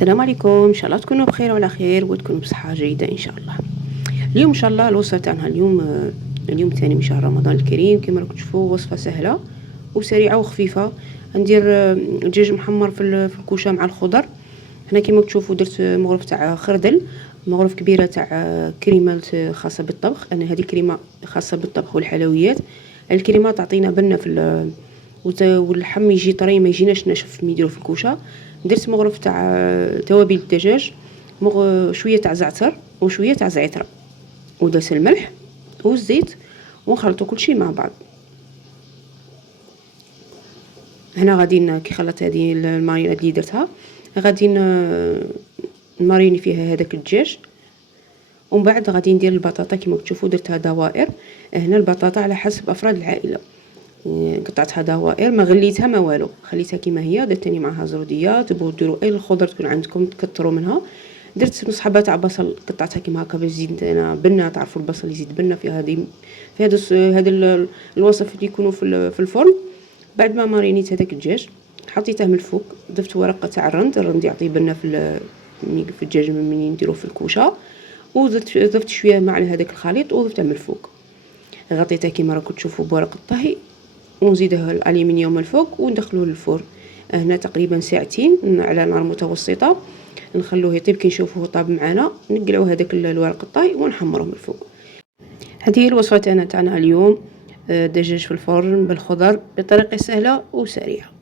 السلام عليكم، ان شاء الله تكونوا بخير وعلى خير وتكونوا بصحه جيده ان شاء الله. اليوم ان شاء الله الوصفه تاعنا اليوم الثاني من شهر رمضان الكريم. كما راكم تشوفوا وصفه سهله وسريعه وخفيفه. ندير دجاج محمر في الكوشه مع الخضر. هنا كما تشوفوا درت مغرف تاع خردل، مغرف كبيره تاع كريمه خاصه بالطبخ. انا هذه كريمه خاصه بالطبخ والحلويات. الكريمه تعطينا بنه واللحم يجي طري، ما يجيناش ناشف ملي نديرو في الكوشه. درت مغرف تاع توابل الدجاج، شويه تاع زعتر وشويه تاع زعتره وداس الملح والزيت، ونخلطوا كل شيء مع بعض. هنا غادي كي خلطت هذه الماريناد اللي درتها، غادي نماريني فيها هذاك الدجاج، ومن بعد غادي ندير البطاطا. كما تشوفوا درتها دوائر. هنا البطاطا على حسب افراد العائله، قطعتها دوائر، ما غليتها ما والو، خليتها كما هي. درت ثاني معها زروديه. تبغوا ديروا اي الخضر تكون عندكم تكثروا منها. درت نص حبه تاع بصل قطعتها كما هكا باش تزيد انا بنه. تعرفوا البصل يزيد بنه في هذا الوصف اللي يكونوا في الفرن. بعد ما مارينيت هذاك الدجاج حطيته من الفوق، ضفت ورقه تاع الرند يعطي بنه في الدجاج من نديروه في الكوشه، وضفت شويه مع هذاك الخليط وضفته من الفوق. غطيته كما راكم تشوفوا بورق الطهي، ونزيده الالومنيوم من الفوق وندخلوه للفرن. هنا تقريبا ساعتين على نار متوسطه، نخلوه يطيب. كي نشوفوه طاب معنا نقلعوا هذاك الورق الطهي ونحمروه من الفوق. هذه هي الوصفه تاعنا اليوم، دجاج في الفرن بالخضر بطريقه سهله وسريعه.